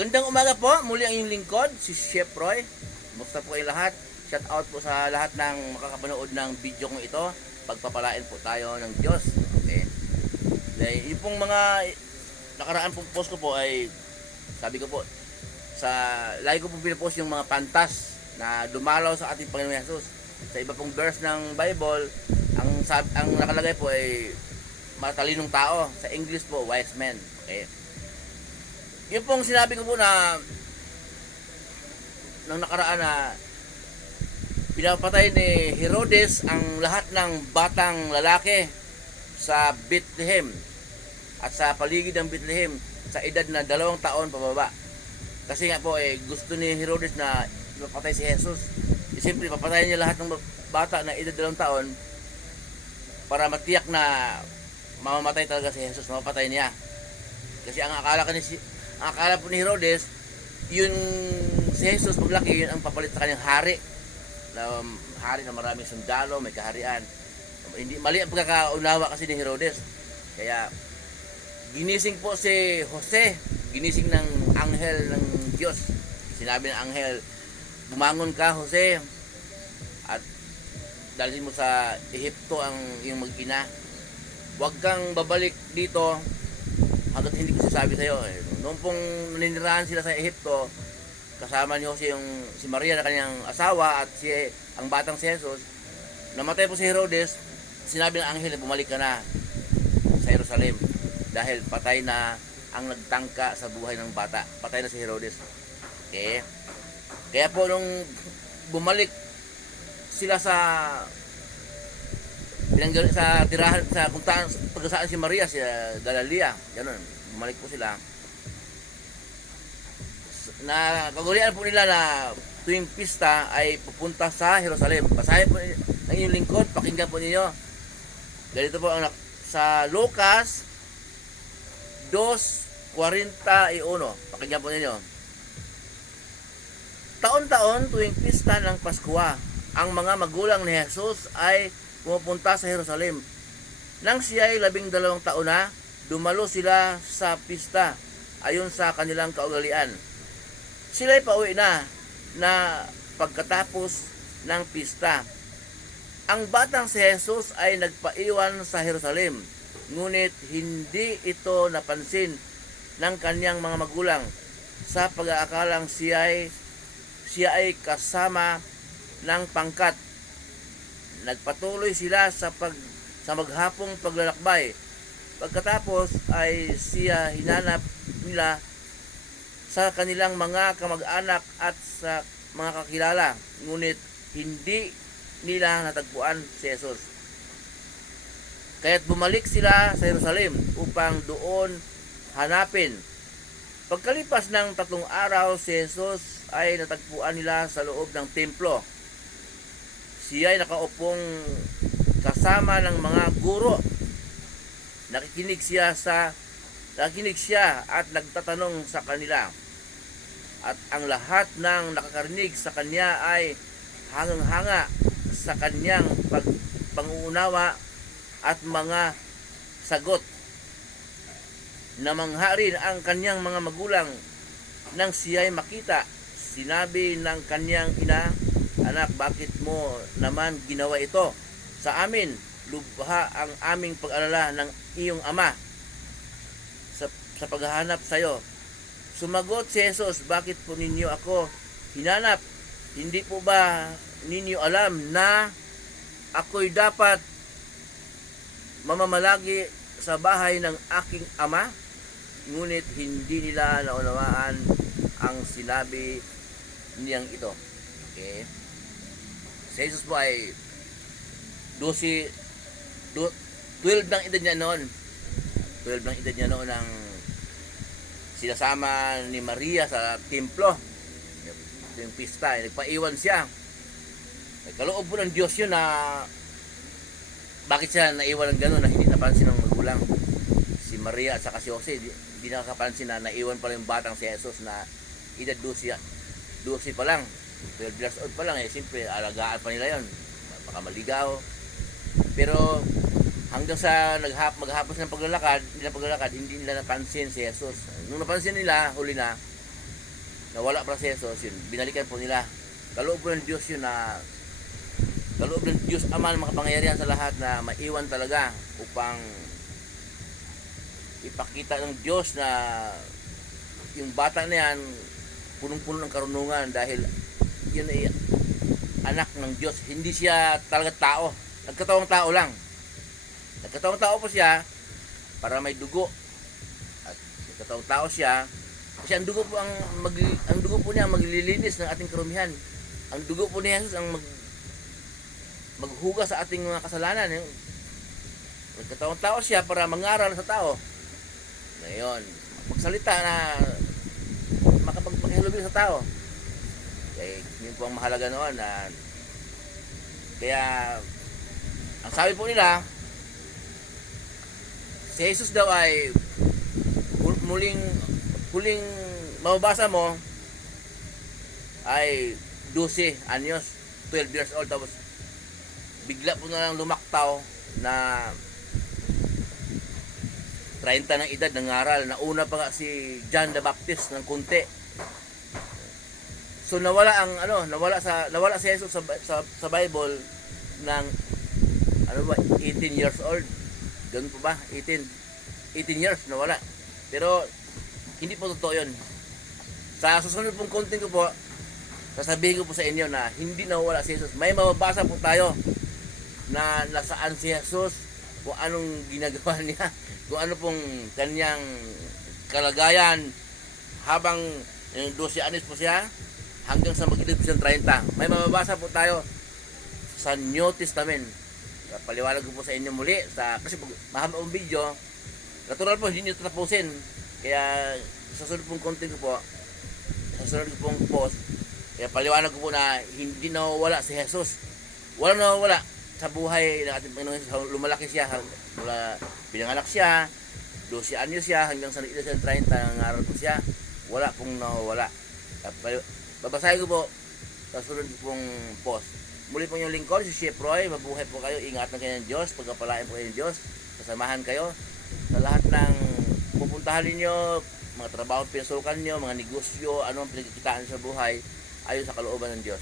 Magandang umaga po, muli ang inyong lingkod, si Chef Roy. Kumusta po kayong lahat? Shout out po sa lahat ng makakapanood ng video kong ito. Pagpapalain po tayo ng Diyos. Okay. Dahil yung pong mga nakaraan pong post ko po ay, sabi ko po, lagi ko pong pinapost yung mga pantas na dumalaw sa ating Panginoon Jesus. Sa iba pong verse ng Bible, ang nakalagay po ay matalinong tao. Sa English po, wise men. Okay. Yung pong sinabi ko po na nang nakaraan na pinapatay ni Herodes ang lahat ng batang lalaki sa Bethlehem at sa paligid ng Bethlehem sa edad na 2 taon pababa. Kasi nga po gusto ni Herodes na mapatay si Jesus. Siyempre papatayin niya lahat ng bata na edad 2 taon para matiyak na mamamatay talaga si Jesus, mapatay niya. Kasi ang akala po ni Herodes, yun si Jesus paglaki, yun ang papalit sa kanyang hari. Hari na maraming sundalo, may kaharian. Hindi mali ang pagkakaunawa kasi ni Herodes. Kaya ginising po si Jose, ginising ng anghel ng Diyos. Sinabi ng anghel, bumangon ka Jose at dalhin mo sa Ehipto ang iyong mag-ina. Huwag kang babalik dito hanggat hindi ko sasabi sa iyo. Noong pong naninirahan sila sa Ehipto, kasama niyo si Maria na kanyang asawa at ang batang si Jesus, namatay po si Herodes. Sinabi ng anghel, bumalik ka na sa Jerusalem dahil patay na ang nagtangka sa buhay ng bata. Patay na si Herodes. Okay? Kaya po nung bumalik sila sa tirahan sa kung saan si Maria sa Galilea, ganun, bumalik po sila. Na kagulian po nila na tuwing pista ay pupunta sa Jerusalem. Basahin po ng inyong lingkod, pakinggan po ninyo. Ganito po ang sa Lucas 2:41. Pakinggan po ninyo. Taon-taon tuwing pista ng Pasko, ang mga magulang ni Jesus ay pumupunta sa Jerusalem. Nang siya ay 12 taon na, dumalo sila sa pista ayon sa kanilang kaugalian. Sila'y pauwi na pagkatapos ng pista. Ang batang si Jesus ay nagpaiwan sa Jerusalem, ngunit hindi ito napansin ng kanyang mga magulang sa pag-aakalang siya ay kasama ng pangkat. Nagpatuloy sila sa maghapong paglalakbay. Pagkatapos ay siya hinanap nila sa kanilang mga kamag-anak at sa mga kakilala, ngunit hindi nila natagpuan si Jesus. Kaya't bumalik sila sa Jerusalem upang doon hanapin. Pagkalipas ng 3 araw, si Jesus ay natagpuan nila sa loob ng templo. Siya ay nakaupong kasama ng mga guro. Nakikinig siya at nagtatanong sa kanila. At ang lahat ng nakakarinig sa kanya ay hangang-hanga sa kanyang pangunawa at mga sagot. Namangha rin ang kanyang mga magulang nang siya ay makita. Sinabi ng kanyang ina, "Anak, bakit mo naman ginawa ito sa amin? Lubha ang aming pag-alala ng iyong ama sa paghahanap sa iyo." Sumagot si Jesus, "Bakit po ninyo ako hinanap? Hindi po ba ninyo alam na ako'y dapat mamamalagi sa bahay ng aking ama?" Ngunit hindi nila naunawaan ang sinabi niyang ito. Okay? Si Jesus po ay 12 ng edad niya noon. 12 ng edad niya noon ang sinasama ni Maria sa templo. Yung pista, nagpaiwan siya. Kaloob po ng Diyos yun na bakit siya naiwan ng gano'n na hindi napansin ng magulang. Si Maria at saka si Jose, hindi nakakapansin na naiwan pala yung batang si Jesus na edad 12 pa lang. 12 years old pa lang siyempre alagaan pa nila yun. Baka maligaw. Pero hanggang sa maghapos ng paglalakad, hindi nila napansin si Jesus. Nung napansin nila, huli na, nawala para si Jesus, yun, binalikan po nila. Kaloob po ng Diyos yun na kaloob ng Diyos Ama ng makapangyarihan sa lahat na maiwan talaga upang ipakita ng Diyos na yung bata na yan punong-puno ng karunungan dahil yun ay anak ng Diyos. Hindi siya talaga tao. Nagkatawang tao lang. Nagkatawang tao po siya para may dugo. At nagkatawang tao siya kasi ang dugo po ang dugo po niya ang maglilinis ng ating karumihan. Ang dugo po ni Jesus ang maghugas sa ating mga kasalanan. Nagkatawang tao siya para mangaral sa tao. Ngayon, magsalita na makapagpakihilubin sa tao. Kaya yun po ang mahalaga noon na kaya ang sabi po nila si Jesus daw ay huling mababasa mo ay 12 anyos, 12 years old, tapos bigla po na lang lumaktaw na 30 ng edad nangaral. Nauna pa nga si John the Baptist ng kunti. So nawala si Jesus sa Bible ng 18 years old. Ganun po ba? 18 years nawala. Pero hindi po totoo 'yon. Sa susunod pong content ko po, sasabihin ko po sa inyo na hindi nawala si Jesus. May mababasa po tayo na nasaan si Jesus, kung anong ginagawa niya, kung ano pong kanyang kalagayan habang 12 anos po siya hanggang sa mag-edad po siyang 30. May mababasa po tayo sa New Testament. Paliwanag ko po sa inyo muli kasi mahaba ang video. Natural po, hindi nyo tatapusin. Kaya sa sunod pong content ko po, sa sunod pong post, kaya paliwanag ko po na hindi nawawala si Jesus. Walang nawawala sa buhay ng ating Panginoon. Lumalaki siya, mula pinanganak siya, 12 anyos siya, hanggang sa edad siya 30, nangaral po siya. Wala pong nawawala. Babasahin ko po sa sunod pong post. Muli po yung lingkod, si Chef Roy. Mabuhay po kayo, ingatan kayo ng Diyos, pagkapalain po kayo ng Diyos, kasamahan kayo sa lahat ng pupuntahan ninyo, mga trabaho pinasukan nyo, mga negosyo, ano ang pinagkikitaan sa buhay, ayon sa kalooban ng Diyos.